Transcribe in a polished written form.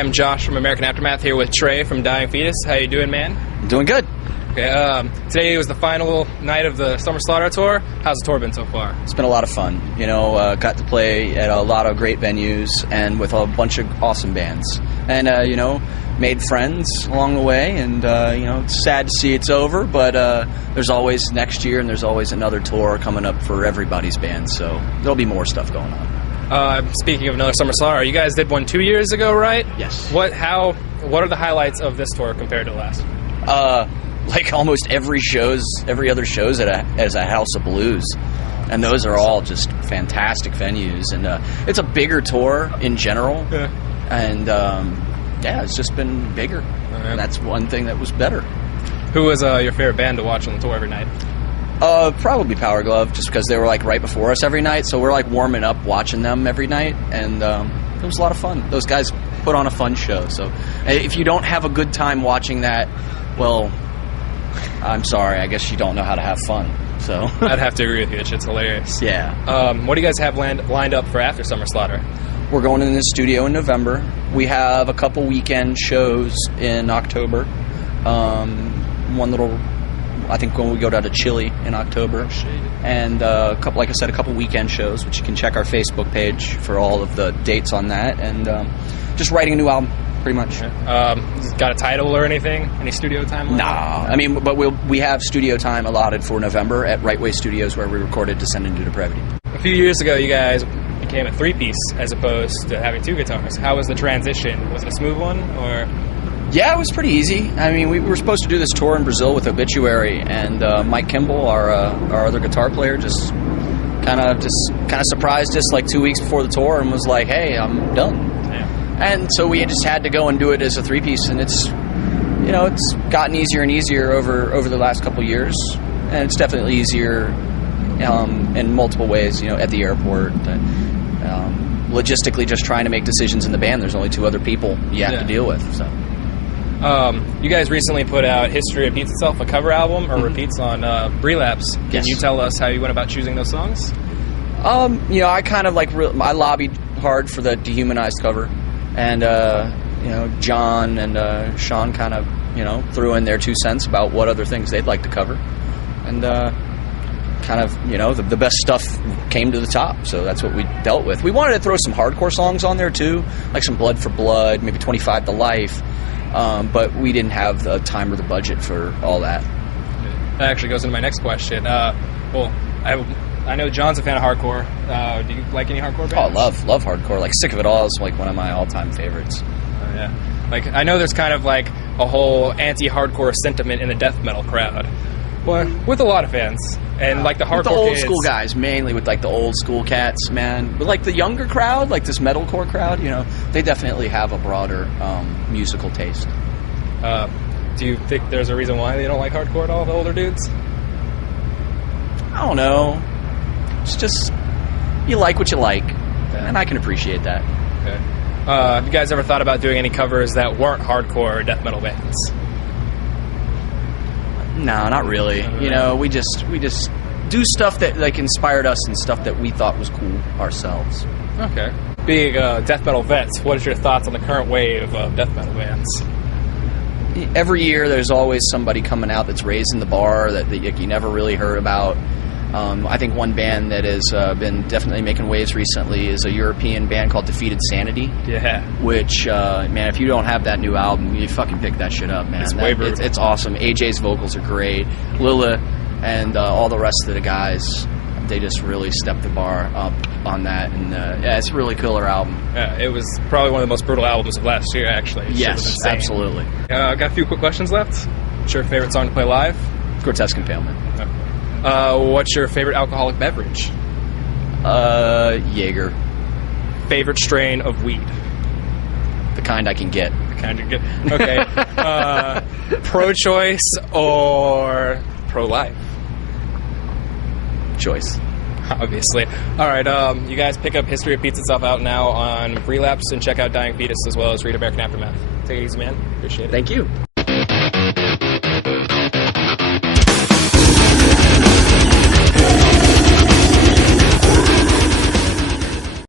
I'm Josh from American Aftermath here with Trey from Dying Fetus. How you doing, man? Doing good. Okay, today was the final night of the Summer Slaughter Tour. How's the tour been so far? It's been a lot of fun. You know, got to play at a lot of great venues and with a bunch of awesome bands. And, you know, made friends along the way. And, you know, it's sad to see it's over, but there's always next year and there's always another tour coming up for everybody's band. So there'll be more stuff going on. Speaking of another Summer Slaughter, you guys did one 2 years ago, right? Yes. What are the highlights of this tour compared to the last? Like almost every other show's as a House of Blues, and those are all just fantastic venues. And it's a bigger tour in general, and yeah, it's just been bigger. And that's one thing that was better. Who was your favorite band to watch on the tour every night? Probably Power Glove, just because they were like right before us every night, so we're like warming up watching them every night, and it was a lot of fun. Those guys put on a fun show. So if you don't have a good time watching that, well, I'm sorry, I guess you don't know how to have fun. So I'd have to agree with you. It's hilarious. Yeah. What do you guys have lined up for after Summer Slaughter? We're going in the studio in November. We have a couple weekend shows in October. I think when we go down to Chile in October, and a couple weekend shows, which you can check our Facebook page for all of the dates on that, and just writing a new album, pretty much. Got a title or anything? Any studio time? Nah, I mean, but we have studio time allotted for November at Right Way Studios, where we recorded Descend into Depravity. A few years ago, you guys became a three-piece as opposed to having two guitars. How was the transition? Was it a smooth one, or...? Yeah, it was pretty easy. I mean, we were supposed to do this tour in Brazil with Obituary, and Mike Kimball, our other guitar player, just kind of surprised us like 2 weeks before the tour and was like, "Hey, I'm done." Yeah. And so we just had to go and do it as a three-piece, and it's gotten easier and easier over the last couple years, and it's definitely easier in multiple ways. You know, at the airport. Logistically, just trying to make decisions in the band. There's only two other people you have to deal with. So. You guys recently put out History Repeats Itself, a cover album, or repeats on Relapse. Can you tell us how you went about choosing those songs? You know, I kind of I lobbied hard for the Dehumanized cover, and you know, John and Sean kind of threw in their 2 cents about what other things they'd like to cover, and kind of the best stuff came to the top, so that's what we dealt with. We wanted to throw some hardcore songs on there too, like some Blood for Blood, maybe 25 to Life. But we didn't have the time or the budget for all that. That actually goes into my next question. Well, I know John's a fan of hardcore. Do you like any hardcore bands? Oh, love hardcore. Like Sick of It All is like one of my all-time favorites. Oh, yeah. Like, I know there's kind of like a whole anti-hardcore sentiment in the death metal crowd. Well, with a lot of fans. And like the hardcore with the old kids. School guys, mainly with like the old school cats, man. But like the younger crowd, like this metalcore crowd, they definitely have a broader musical taste. Do you think there's a reason why they don't like hardcore at all, the older dudes? I don't know. It's just, you like what you like, and I can appreciate that. Okay. Have you guys ever thought about doing any covers that weren't hardcore death metal bands? No, not really. We just do stuff that like inspired us and stuff that we thought was cool ourselves. Okay. Being death metal vets, what is your thoughts on the current wave of death metal bands? Every year there's always somebody coming out that's raising the bar that you never really heard about. I think one band that has been definitely making waves recently is a European band called Defeated Sanity. Yeah. Which, man, if you don't have that new album, you fucking pick that shit up, man. It's awesome. AJ's vocals are great. Lila and all the rest of the guys, they just really stepped the bar up on that. And, yeah, it's a really killer album. Yeah, it was probably one of the most brutal albums of last year, actually. Yes, absolutely. Got a few quick questions left. What's your favorite song to play live? Grotesque Impalement. What's your favorite alcoholic beverage? Jaeger. Favorite strain of weed? The kind I can get. The kind you get. Okay. Pro-choice or pro-life? Choice. Obviously. All right, you guys pick up History Repeats Itself out now on Relapse, and check out Dying Fetus as well as read American Aftermath. Take it easy, man. Appreciate it. Thank you.